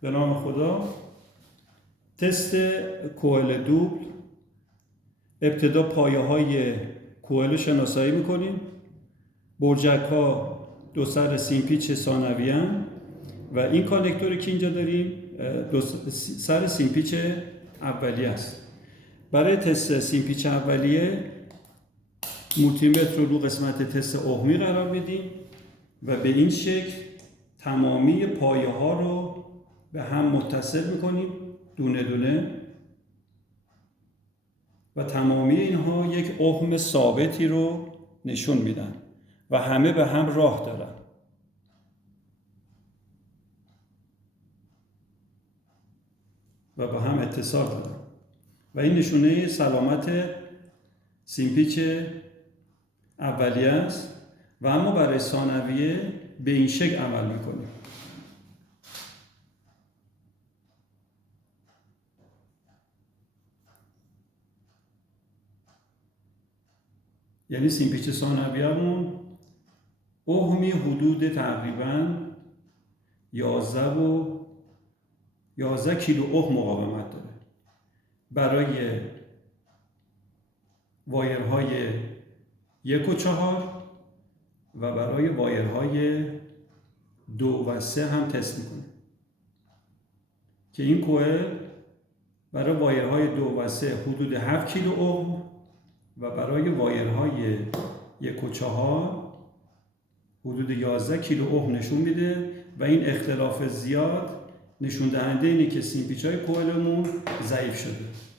به نام خدا. تست کوئل دوبل. ابتدا پایه های کوئل رو شناسایی میکنیم. برجک ها دو سر سیمپیچ ثانوی هستند و این کانکتوری که اینجا داریم دو سر سیمپیچ اولیه است. برای تست سیمپیچ اولیه مولتیمتر رو قسمت تست اوهمی قرار میدیم و به این شکل تمامی پایه ها رو به هم متصل میکنیم دونه دونه و تمامی اینها یک اوهم ثابتی رو نشون میدن و همه به هم راه دارن. و به هم اتصال دارن و این نشونه سلامت سیمپیچ اولیه است و اما برای ثانویه به این شکل عمل میکنیم. یعنی سیمپیچ ثانویه‌مون اوهمی حدود تقریباً 11 کیلو اوهم مقاومت داره. برای وایرهای 1 و 4 و برای وایرهای 2 و 3 هم تست میکنه که این کوئل برای وایرهای 2 و 3 حدود 7 کیلو اوم و برای وایرهای 1 و 4 حدود 11 کیلو اوم نشون میده و این اختلاف زیاد نشون دهنده اینه که سیمپیچ های کوئلمون ضعیف شده.